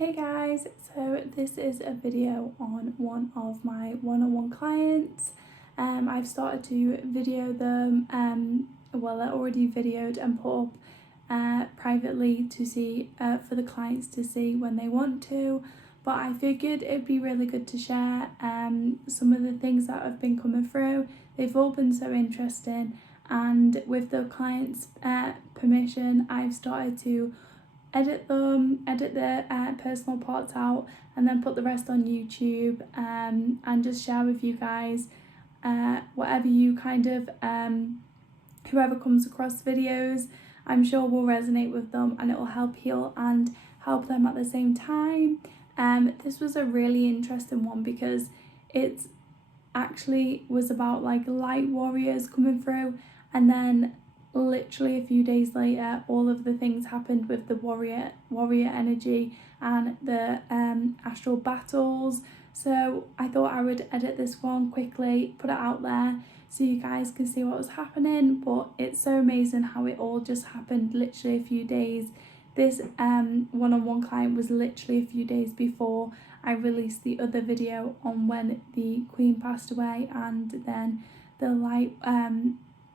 Hey guys, so this is a video on one of my one-on-one clients. I've started to video them, well they're already videoed and put up privately to see, for the clients to see when they want to, but I figured it'd be really good to share some of the things that have been coming through. They've all been so interesting, and with the client's permission I've started to edit the personal parts out and then put the rest on YouTube, and just share with you guys whatever you kind of whoever comes across videos, I'm sure will resonate with them and it will help heal and help them at the same time. This was a really interesting one because it actually was about like light warriors coming through, and then literally a few days later all of the things happened with the warrior energy and the astral battles. So I thought I would edit this one quickly, put it out there so you guys can see what was happening, but it's so amazing how it all just happened literally a few days. This one-on-one client was literally a few days before I released the other video on when the Queen passed away and then the light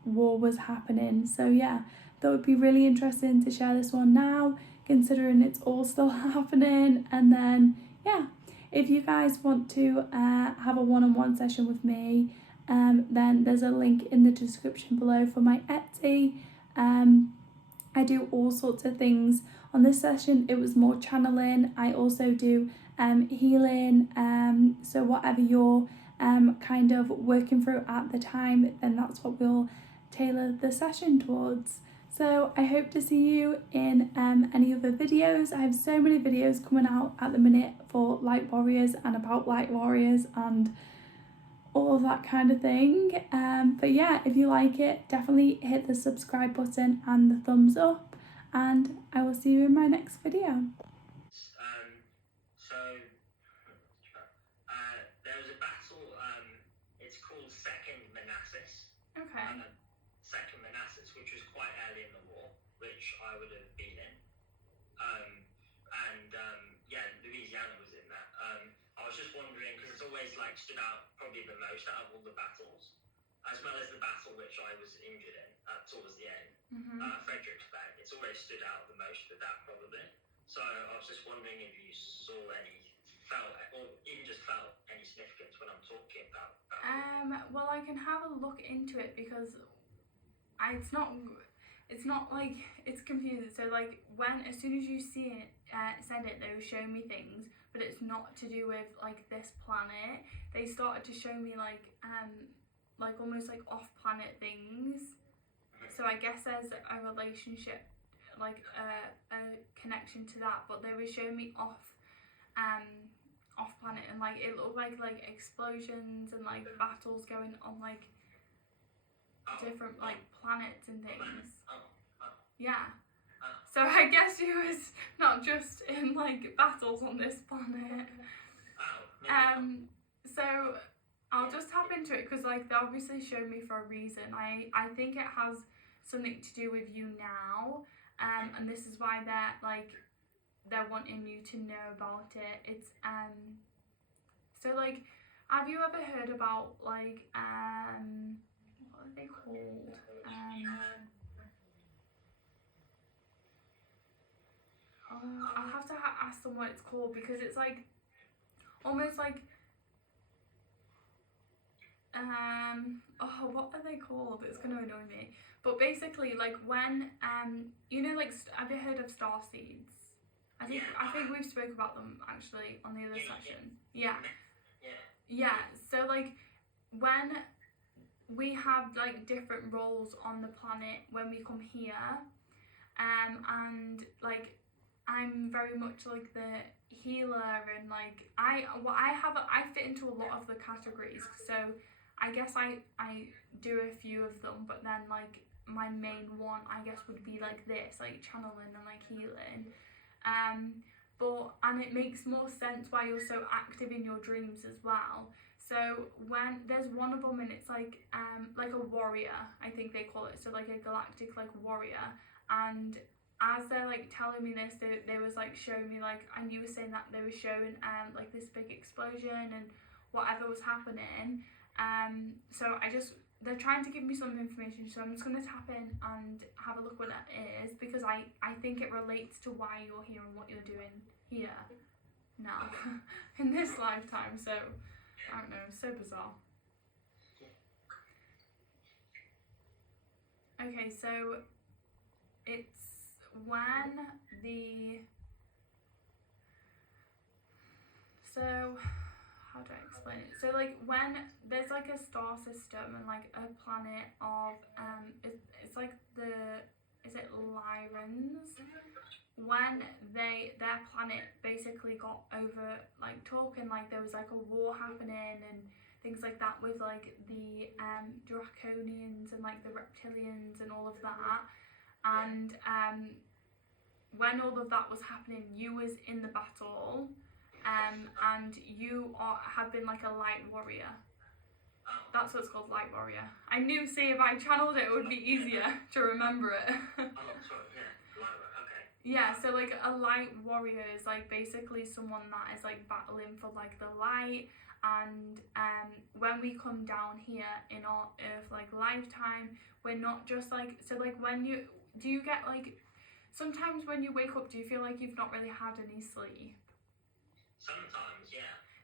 war was happening. So yeah, that would be really interesting to share this one now, considering it's all still happening. And then yeah, if you guys want to have a one-on-one session with me, then there's a link in the description below for my Etsy. I do all sorts of things on this session. It was more channeling. I also do healing, so whatever you're kind of working through at the time, then that's what we'll tailor the session towards. So I hope to see you in any other videos. I have so many videos coming out at the minute for light warriors and about light warriors and all of that kind of thing. But yeah, if you like it, definitely hit the subscribe button and the thumbs up, and I will see you in my next video. There was a battle, it's called Second Manassas. Okay. Second Manassas, which was quite early in the war, which I would have been in. Yeah, Louisiana was in that. I was just wondering, because it's always like stood out probably the most out of all the battles, as well as the battle which I was injured in towards the end, Fredericksburg. It's always stood out the most with that probably. So I was just wondering if you saw any, felt, or even just felt any significance when I'm talking about that. Well, I can have a look into it because it's not like, it's confusing. So like as soon as you see it, send it, they will show me things, but it's not to do with like this planet. They started to show me like almost like off-planet things. So I guess there's a relationship, like a connection to that, but they were showing me off planet, and like it looked like explosions and like battles going on like different like planets and things. Yeah. So I guess you was not just in like battles on this planet. So I'll just tap into it because like they obviously showed me for a reason. I think it has something to do with you now, and this is why they're wanting you to know about it. It's so like, have you ever heard about like what are they called? I'll have to ask them what it's called because it's like almost like oh, what are they called? It's gonna annoy me. But basically, like when you know, like have you heard of star seeds? I think we've spoke about them actually on the other session. Yeah. So like when we have like different roles on the planet when we come here, and like I'm very much like the healer, and like I fit into a lot of the categories. So I guess I do a few of them, but then like my main one I guess would be like this, like channeling and like healing. And it makes more sense why you're so active in your dreams as well. So when there's one of them and it's like a warrior, I think they call it, so like a galactic like warrior, and as they're like telling me this, they was like showing me like, and you were saying that they were showing like this big explosion and whatever was happening. So they're trying to give me some information, so I'm just going to tap in and have a look what that is, because I think it relates to why you're here and what you're doing here now in this lifetime. So I don't know, so bizarre. Okay, so it's when how do I explain it? So like when there's like a star system and like a planet of it's like is it Lyrans? When their planet basically got over like talking, like there was like a war happening and things like that with like the Draconians and like the Reptilians and all of that. And when all of that was happening, you was in the battle, and you have been like a light warrior. That's what it's called, light warrior. I knew, see, if I channeled it would be easier to remember it. Yeah, so like a light warrior is like basically someone that is like battling for like the light. And when we come down here in our earth like lifetime, we're not just like, so like do you get like, sometimes when you wake up, do you feel like you've not really had any sleep? Sometimes, yeah.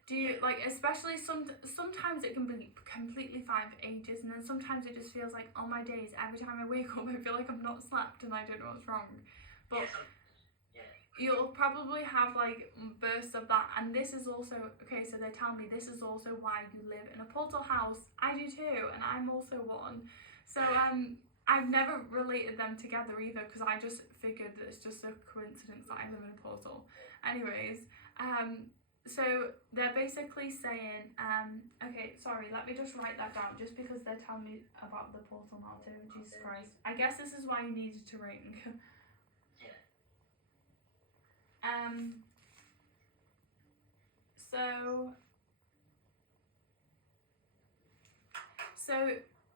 Do you like, especially sometimes it can be completely fine for ages, and then sometimes it just feels like, oh my days, every time I wake up I feel like I've not slept and I don't know what's wrong. But you'll probably have like bursts of that. And this is also, okay, so they tell me this is also why you live in a portal house. I do too, and I'm also one. So I've never related them together either, because I just figured that it's just a coincidence that I live in a portal. Anyways, so they're basically saying, okay, sorry, let me just write that down, just because they're telling me about the portal now too. Jesus Christ. I guess this is why you needed to ring. So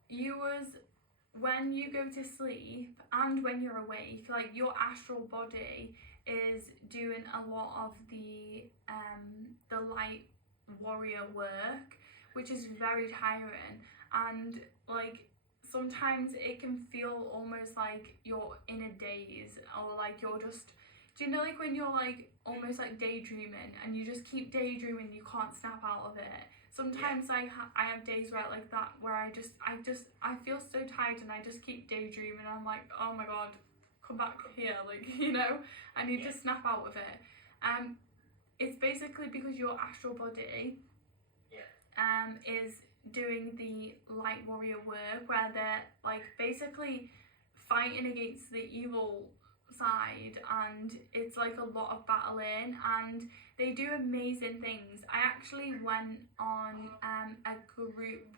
you was, when you go to sleep and when you're awake, like your astral body is doing a lot of the light warrior work, which is very tiring. And like sometimes it can feel almost like you're in a daze, or like you're just, do you know like when you're like almost like daydreaming and you just keep daydreaming, you can't snap out of it? Sometimes I have days where like that, where I feel so tired and I just keep daydreaming. I'm like, oh my god, come back here, like, you know, I need to snap out of it. It's basically because your astral body is doing the light warrior work, where they're like basically fighting against the evil side, and it's like a lot of battling, and they do amazing things. I actually went on a group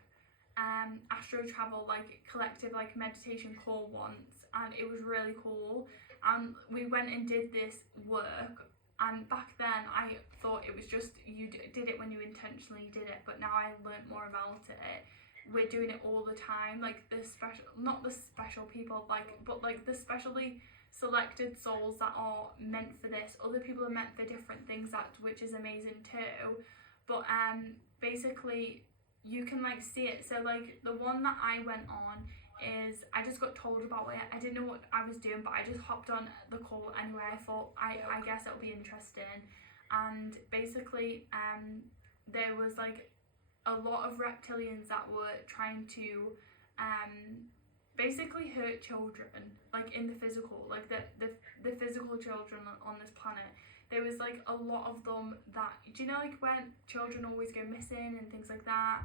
astro travel like collective like meditation call once, and it was really cool, and we went and did this work. And back then I thought it was just you did it when you intentionally did it, but now I learned more about it. We're doing it all the time, like the special, not the special people, like, but like the specially selected souls that are meant for this. Other people are meant for different things, which is amazing too. But basically you can like see it. So like the one that I went on is, I just got told about it. I didn't know what I was doing, but I just hopped on the call anyway. I thought I guess it'll be interesting. And basically there was like a lot of reptilians that were trying to basically hurt children, like in the physical, like the physical children on this planet. There was like a lot of them that, do you know like when children always go missing and things like that,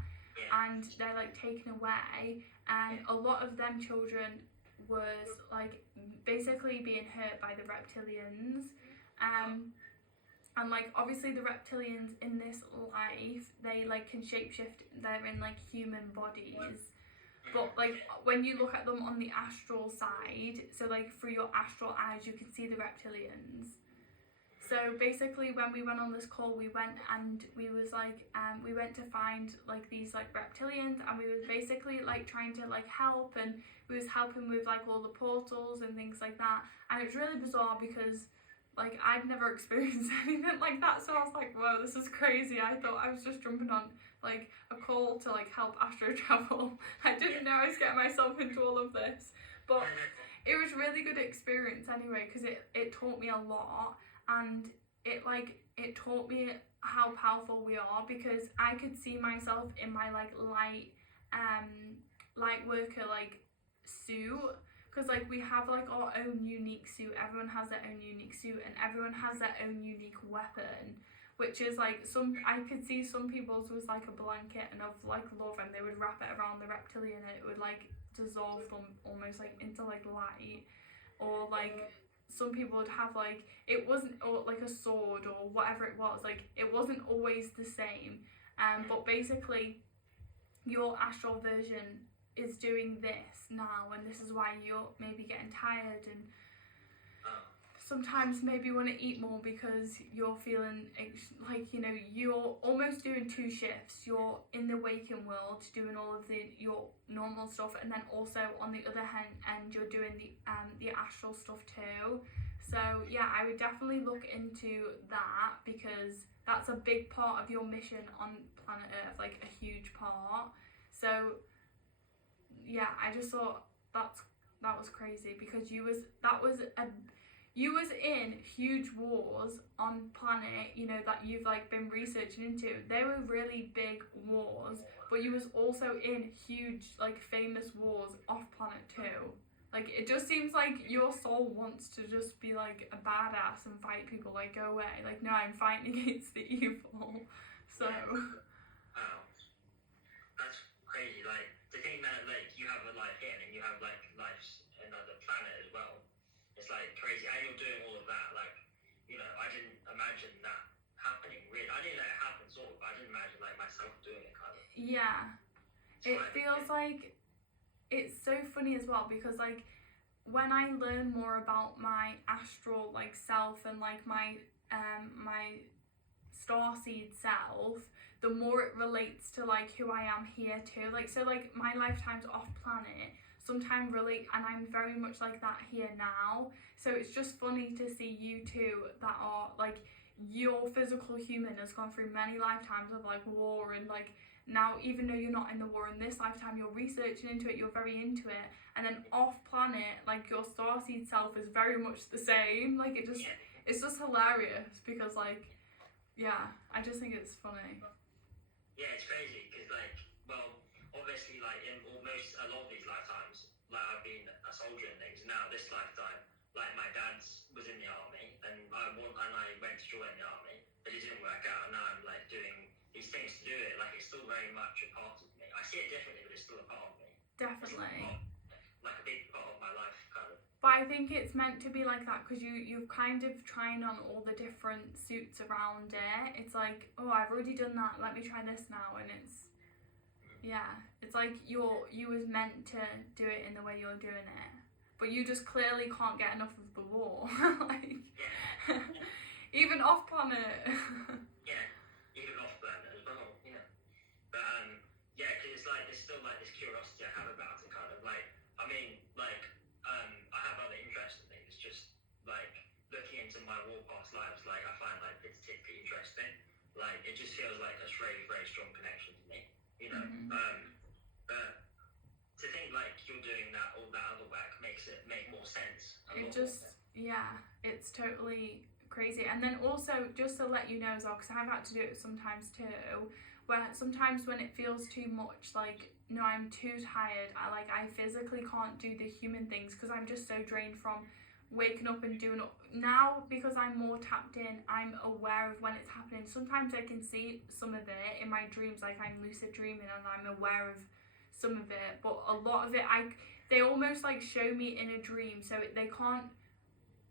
and they're like taken away, and a lot of them children was like basically being hurt by the reptilians. And like obviously the reptilians in this life, they like can shapeshift, they're in like human bodies, but like when you look at them on the astral side, so like through your astral eyes, you can see the reptilians. So basically when we went on this call, we went and we was like, we went to find like these like reptilians, and we was basically like trying to like help, and we was helping with like all the portals and things like that. And it was really bizarre because like I'd never experienced anything like that, so I was like, whoa, this is crazy. I thought I was just jumping on like a call to like help astro travel. I didn't know I was getting myself into all of this, but it was really good experience anyway, because it taught me a lot, and it taught me how powerful we are, because I could see myself in my like light worker like suit, because like we have like our own unique suit. Everyone has their own unique suit, and everyone has their own unique weapon, which is like I could see some people's was like a blanket and of like love, and they would wrap it around the reptilian, and it would like dissolve them almost like into like light. Or like some people would have like, it wasn't, or like a sword or whatever it was, like it wasn't always the same, but basically your astral version is doing this now, and this is why you're maybe getting tired, and sometimes maybe you want to eat more because you're feeling like, you know, you're almost doing 2 shifts. You're in the waking world doing all of your normal stuff, and then also on the other hand, you're doing the astral stuff too. So yeah, I would definitely look into that, because that's a big part of your mission on planet Earth, like a huge part. So yeah, I just thought that was crazy, because you was in huge wars on planet, you know, that you've like been researching into. They were really big wars, but you was also in huge like famous wars off planet too. Like it just seems like your soul wants to just be like a badass and fight people, like go away. Like, no, I'm fighting against the evil. So that's crazy. Like to think that like you have a life here and you have like lives in another planet as well. It's like crazy, and you're doing all of that. Like, you know, I didn't imagine that happening. Really, I knew that it happened sort of, but I didn't imagine like myself doing it kind of. Yeah, it feels like it's so funny as well, because like when I learn more about my astral like self and like my starseed self, the more it relates to like who I am here too. Like, so like my lifetimes off planet sometimes relate, and I'm very much like that here now. So it's just funny to see you two that are like, your physical human has gone through many lifetimes of like war, and like now, even though you're not in the war in this lifetime, you're researching into it, you're very into it, and then off planet, like your starseed self is very much the same. Like it's just hilarious, because like, yeah, I just think it's funny. Yeah, it's crazy, because like, well, obviously like in almost a lot of these lifetimes, like I've been a soldier and things. Now this lifetime, like my dad's was in the army, and I went to join the army, but it didn't work out, and now I'm like doing these things to do it. Like it's still very much a part of me. I see it differently, but it's still a part of me. Definitely. Like a big part of my life, kind of. But I think it's meant to be like that, because you've kind of trying on all the different suits around it. It's like, oh, I've already done that, let me try this now, and it's, yeah, it's like you was meant to do it in the way you're doing it, but you just clearly can't get enough of the war. Like, even off planet. Yeah, even off planet as well. Yeah, but yeah, because it's like there's still like this curiosity I have about it, kind of like, I mean, like I have other interests and things. Just like looking into my war past lives, like I find like it's particularly interesting. Like it just feels like a very, very strong connection to me, you know. But to think like you're doing that, all that other work makes it make more sense. Yeah, it's totally crazy. And then also, just to let you know as well, because I've had to do it sometimes too, where sometimes when it feels too much, like, no, I'm too tired, I physically can't do the human things, because I'm just so drained from waking up and doing it. Now, because I'm more tapped in, I'm aware of when it's happening. Sometimes I can see some of it in my dreams, like I'm lucid dreaming and I'm aware of some of it, but a lot of it they almost like show me in a dream, so they can't,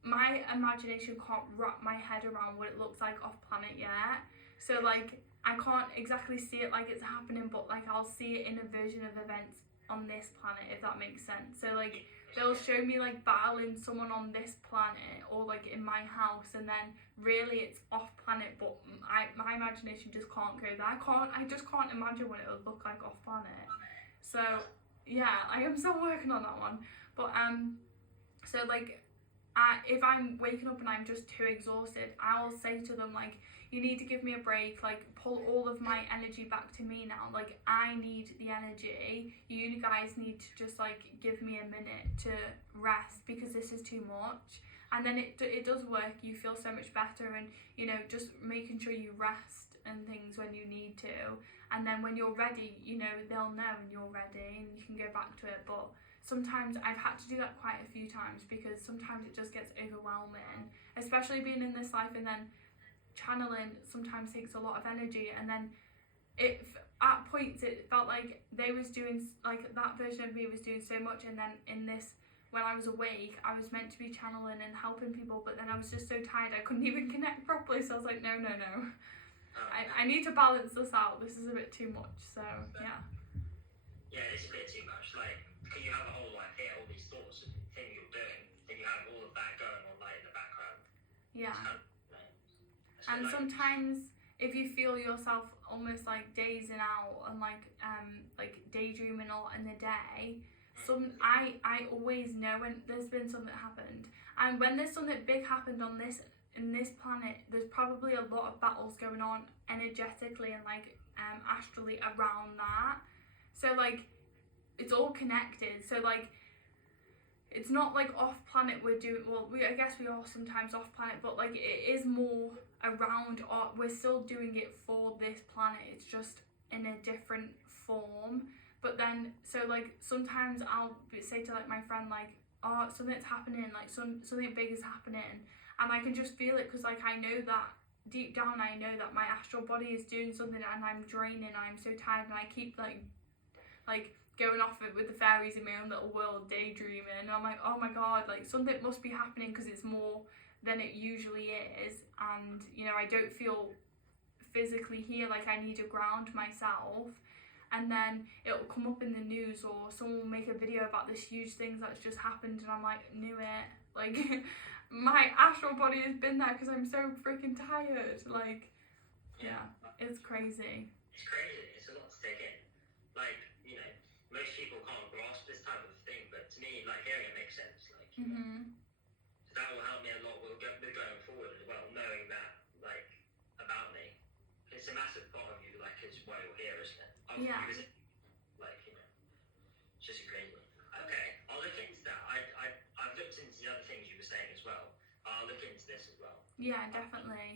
my imagination can't wrap my head around what it looks like off planet yet. So like I can't exactly see it like it's happening, but like I'll see it in a version of events on this planet, if that makes sense. So like they'll show me like battling someone on this planet or like in my house, and then really it's off planet, but my imagination just can't go there. I just can't imagine what it would look like off planet. So yeah, I am still working on that one. But so like if I'm waking up and I'm just too exhausted, I'll say to them like, you need to give me a break, like pull all of my energy back to me now, like I need the energy, you guys need to just like give me a minute to rest because this is too much. And then it does work, you feel so much better, and you know, just making sure you rest and things when you need to, and then when you're ready, you know, they'll know and you're ready and you can go back to it. But sometimes I've had to do that quite a few times because sometimes it just gets overwhelming, especially being in this life, and then channeling sometimes takes a lot of energy. And then at points it felt like they was doing, like that version of me was doing so much, and then in this, when I was awake, I was meant to be channeling and helping people, but then I was just so tired I couldn't even connect properly. So I was like, no, I need to balance this out, this is a bit too much. So yeah, it's a bit too much, like, because you have a whole life here, all these thoughts and things you're doing, then you have all of that going on like in the background. Yeah. And like, sometimes if you feel yourself almost like dazing out and like daydreaming a lot in the day, I always know when there's been something happened, and when there's something big happened on this in this planet, there's probably a lot of battles going on energetically and like astrally around that. So like it's all connected. So like it's not like off planet we're doing, well, I guess we are sometimes off planet, but like it is more around, we're still doing it for this planet, it's just in a different form. But then so like sometimes I'll say to like my friend like, oh, something's happening, like something big is happening, and I can just feel it, because like I know that deep down, I know that my astral body is doing something and I'm draining, I'm so tired, and I keep like going off it with the fairies in my own little world, daydreaming, and I'm like, oh my god, like something must be happening because it's more than it usually is, and you know, I don't feel physically here, like I need to ground myself. And then it'll come up in the news, or someone will make a video about this huge thing that's just happened, and I'm like, knew it, like my astral body has been there because I'm so freaking tired. Like yeah, it's crazy. It's crazy, it's a lot to take in. Like, you know, most people can't grasp this type of thing, but to me, like, hearing it makes sense. Like, you know, so that will help me a lot with going forward as well, knowing that, like, about me. It's a massive part of you, like, it's why you're here, isn't it? Yeah. Like, you know, it's just crazy. Okay, I'll look into that. I've looked into the other things you were saying as well. I'll look into this as well. Yeah, definitely.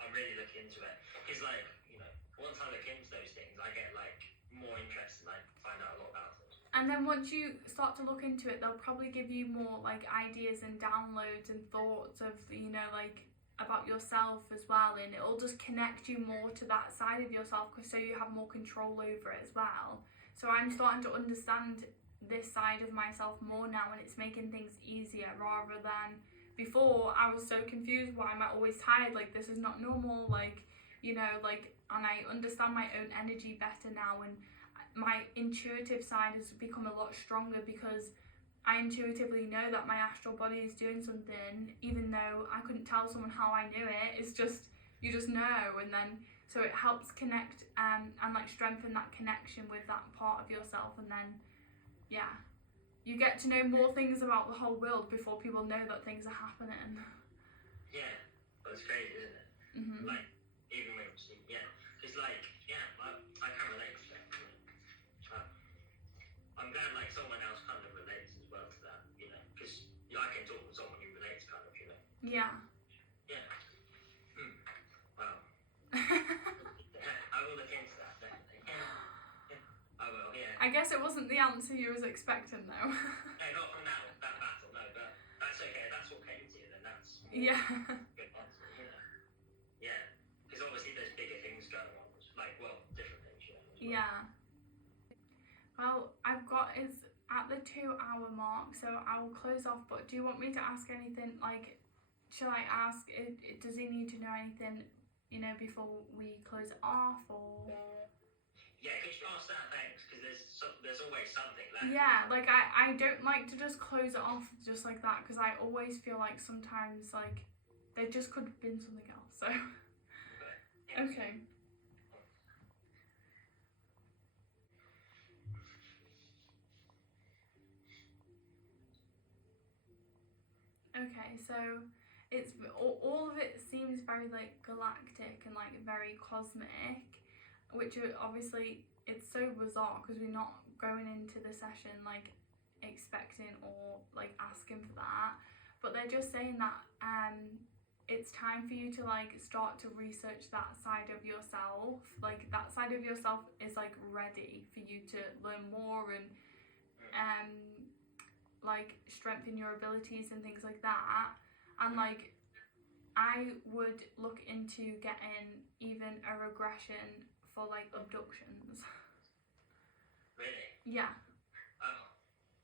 I'm really looking into it. Because, like, you know, once I look into those things, I get, like, more interest and I find out a lot about it. And then once you start to look into it, they'll probably give you more, like, ideas and downloads and thoughts of, you know, like, about yourself as well, and it'll just connect you more to that side of yourself, so you have more control over it as well. So I'm starting to understand this side of myself more now, and it's making things easier, rather than before I was so confused, why am I always tired, like this is not normal, like, you know, like, and I understand my own energy better now, and my intuitive side has become a lot stronger, because I intuitively know that my astral body is doing something, even though I couldn't tell someone how I knew it. It's just, you just know, and then so it helps connect and like strengthen that connection with that part of yourself, and then yeah, you get to know more things about the whole world before people know that things are happening. Yeah, that's crazy, isn't it? Like, even when yeah, it's like, yeah, I can relate to that. I'm glad like someone else kind of relates as well to that, you know, because I can talk with someone who relates, kind of, you know. Yeah. Yeah. Wow. I will look into that, definitely. Yeah. I will, yeah. I guess it wasn't the answer you was expecting though. No, not from that battle, no, but that's okay, that's what came to you, then that's more yeah. good answer, you know. Yeah, because obviously there's bigger things going on, like, well, different things, you know. Yeah. Well, I've got, it's at the 2-hour mark, so I'll close off, but do you want me to ask anything, like, shall I ask, does he need to know anything, you know, before we close it off, or? Yeah, could you ask that? Thanks, because there's always something left. Yeah, like I don't like to just close it off just like that, because I always feel like sometimes like there just could have been something else. So okay. Okay, so it's all of it seems very like galactic and like very cosmic, which are obviously it's so bizarre because we're not going into the session like expecting or like asking for that, but they're just saying that it's time for you to like start to research that side of yourself. Like that side of yourself is like ready for you to learn more and like strengthen your abilities and things like that. And like I would look into getting even a regression for like abductions. Really? Yeah. Oh,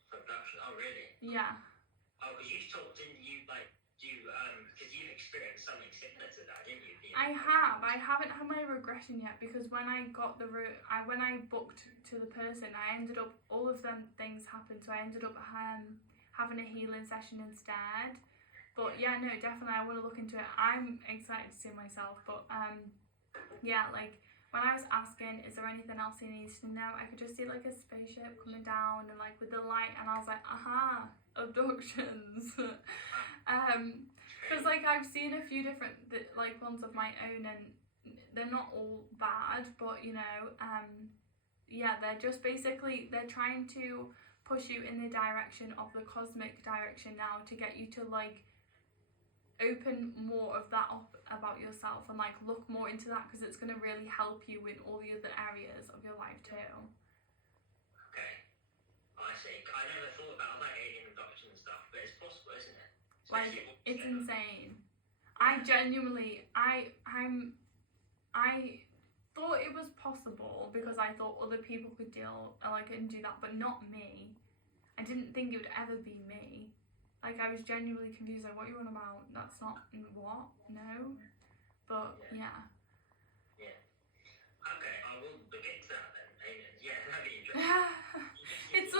for abduction. Oh, really? Yeah. Oh, because you talked, didn't you? Like, because you've experienced something similar to that, didn't you? I have. I haven't had my regression yet because when I got when I booked to the person, I ended up all of them things happened, so I ended up having a healing session instead. But yeah, no, definitely I want to look into it. I'm excited to see myself, but yeah, like when I was asking, is there anything else he needs to know? I could just see like a spaceship coming down and like with the light, and I was like, aha, abductions. Because like I've seen a few different like ones of my own, and they're not all bad, but you know, yeah, they're just basically they're trying to push you in the direction of the cosmic direction now to get you to like open more of that up about yourself and like look more into that, because it's going to really help you in all the other areas of your life too. Okay, I see. I never thought about like alien abduction and stuff, but it's possible, isn't it? Like it's insane. I genuinely I thought it was possible because I thought other people could deal like and do that, but not me. I didn't think it would ever be me. Like I was genuinely confused, like what are you on about? That's not what? No. But yeah. Yeah. Okay, I will look into that then. Aliens. Yeah, that'd be interesting. It's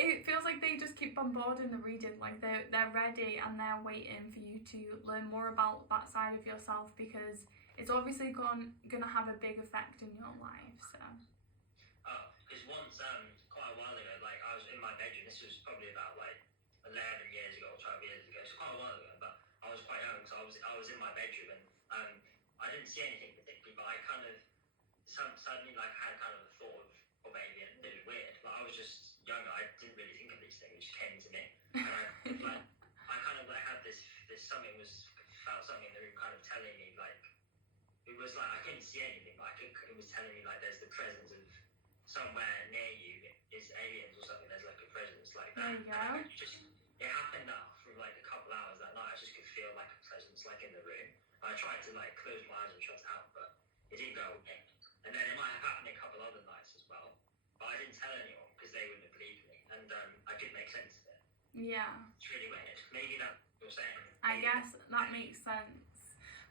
it feels like they just keep bombarding the reader, like they're ready and they're waiting for you to learn more about that side of yourself, because it's obviously gonna have a big effect in your life. So because once quite a while ago, like I was in my bedroom, this was probably about like 11 years ago or 12 years ago, so quite a while ago, but I was quite young, so I was in my bedroom, and I didn't see anything particularly, but I kind of suddenly like had kind of a thought of alien. It was weird, like I was just younger, I didn't really think of these things, it just came to me, and I kind of like had this something felt something in the room kind of telling me like, it was like I couldn't see anything, but it was telling me like there's the presence of somewhere near you is aliens or something. There's like a presence like that. There you go. It happened for like a couple hours that night. I just could feel like a presence like in the room. I tried to like close my eyes and shut it out, but it didn't go away. And then it might have happened a couple other nights as well, but I didn't tell anyone because they wouldn't have believed me, and I couldn't make sense of it. Yeah. It's really weird. Maybe that's what you're saying. I guess that makes sense.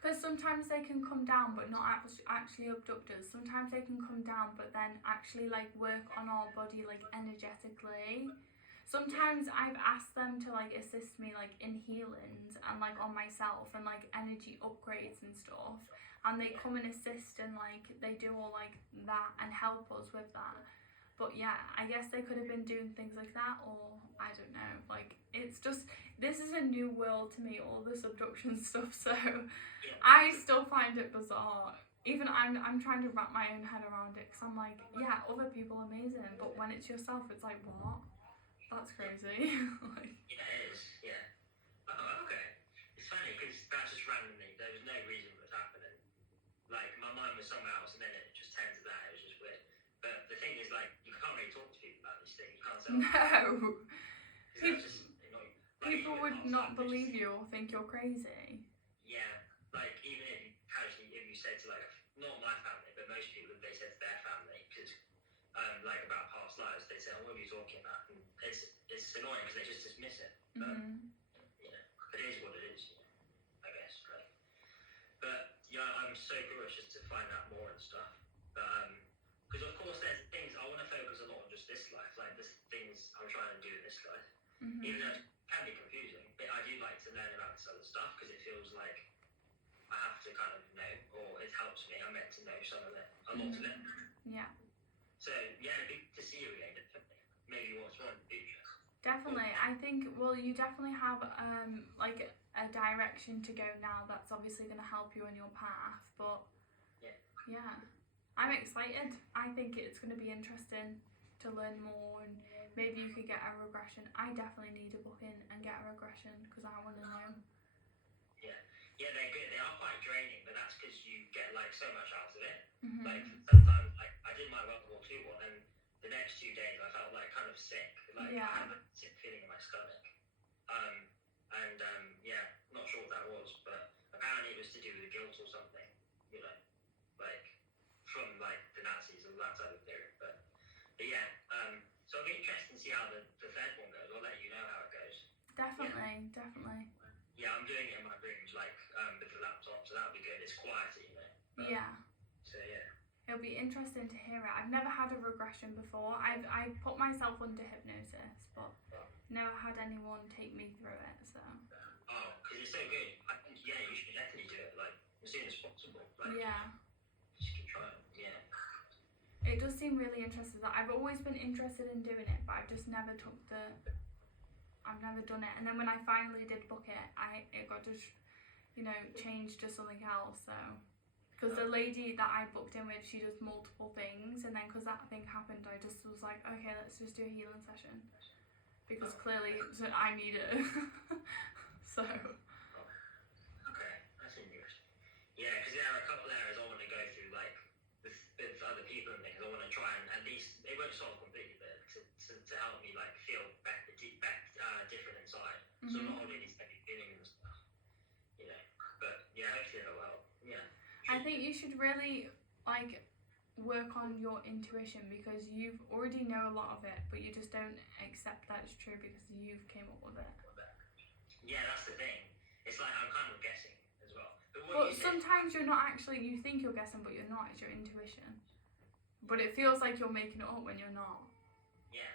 Because sometimes they can come down but not actually abduct us. Sometimes they can come down but then actually like work on our body like energetically. Sometimes I've asked them to like assist me like in healings and like on myself and like energy upgrades and stuff, and they come and assist and like they do all like that and help us with that. But yeah, I guess they could have been doing things like that, or I don't know, like it's just, this is a new world to me, all this abduction stuff, so I still find it bizarre. Even I'm trying to wrap my own head around it, because I'm like, yeah, other people are amazing, but when it's yourself, it's like, what? That's crazy. Like, yeah, it is, yeah. Oh, okay. It's funny, because that's just randomly, there was no reason for it happening. Like, my mind was somewhere else, and then it just turned to that, it was just weird. But the thing is, like, you can't really talk to people about these things, you can't tell No! People would not believe you or think you're crazy. Yeah, like even if you said to like, not my family, but most people, if they said to their family, because like about past lives, they say, oh, what are you talking about? And it's annoying because they just dismiss it. But you know, it is what it is, you know, I guess, right? But yeah, I'm so curious just to find out more and stuff. But because of course there's things I want to focus a lot on just this life, like the things I'm trying to do in this life, even though it can be confusing. But I do like to learn about this other stuff because it feels like I have to kind of know, or it helps me. I'm meant to know some of it, a lot of it. Yeah. So yeah, it'd be good to see you again, definitely. Maybe what's wrong in the future. Definitely. I think, well, you definitely have like a direction to go now that's obviously going to help you on your path, but yeah, I'm excited. I think it's going to be interesting to learn more, and maybe you could get a regression. I definitely need to book in and get a regression because I want to know. Yeah, they're good. They are quite draining, but that's because you get like so much out of it. Like sometimes, like I did my World War II one, and the next 2 days I felt like kind of sick. Like I had a sick feeling in my stomach. Yeah, not sure what that was, but apparently it was to do with guilt or something. You know, like from like the Nazis or that type of period. But yeah, so it'll be interesting to see how the third one goes. I'll let you know how it goes. Definitely. Yeah, I'm doing it in my rooms, like with the laptop, so that'll be good. It's quieter, you know. Yeah. So yeah. It'll be interesting to hear it. I've never had a regression before. I've put myself under hypnosis, but never had anyone take me through it. So. Oh, because it's so good. I think you should definitely do it like as soon as possible. Like, yeah. Just keep trying. Yeah. It does seem really interesting. I've always been interested in doing it, but I've just never I've never done it. And then when I finally did book it, it got just, changed to something else. So, because the lady that I booked in with, she does multiple things, and then because that thing happened, I just was like, okay, let's just do a healing session, because clearly I need it. So. Okay, that's interesting. Yeah, because there are a couple areas I want to go through, like with other people and things. I want to try and at least it won't solve completely, but to help me like feel better, different inside. So not only these heavy feelings and stuff, you know. But yeah, hopefully it'll help. Yeah. I think you should really like work on your intuition, because you already know a lot of it, but you just don't accept that it's true because you've came up with it. Yeah, that's the thing. It's like I'm kind of guessing as well. But sometimes you're not actually. You think you're guessing, but you're not. It's your intuition. But it feels like you're making it up when you're not. Yeah,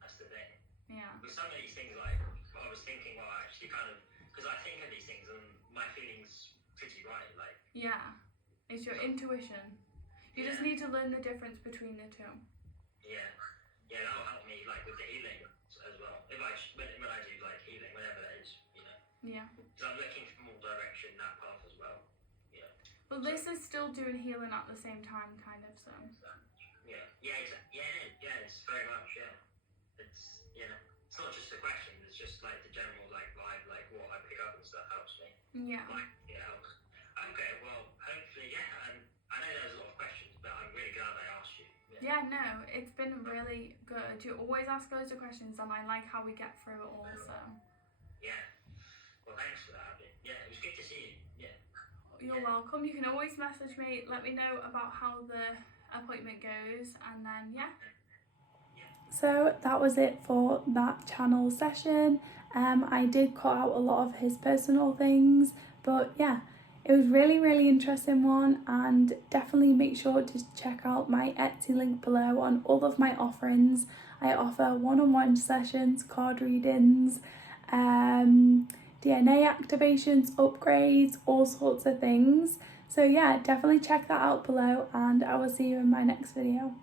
that's the thing. Yeah. With some of these things, like I was thinking, well, actually, kind of, because I think of these things and my feelings pretty right, like. Yeah, it's your intuition. You just need to learn the difference between the two. Yeah, that'll help me like with the healing as well. When I do like healing, whatever that is, you know. Yeah. Because I'm looking for more direction that path as well. Yeah. Well, this is still doing healing at the same time, kind of. So. Yeah, exactly. Yeah, it's very much, it's, it's not just a question, it's just like the general like vibe, like what I pick up and stuff helps me. Yeah. Like, okay, well, hopefully, and I know there's a lot of questions, but I'm really glad I asked you. Yeah, no, it's been really good. You always ask loads of questions, and I like how we get through it all, so. Yeah. Well, thanks for that, Abby. Yeah, it was good to see you. Yeah. You're welcome. You can always message me, let me know about how the appointment goes, and then So that was it for that channel session. I did cut out a lot of his personal things, but yeah, it was really interesting one, and definitely make sure to check out my Etsy link below on all of my offerings. I offer one-on-one sessions, card readings, DNA activations, upgrades, all sorts of things. So yeah, definitely check that out below, and I will see you in my next video.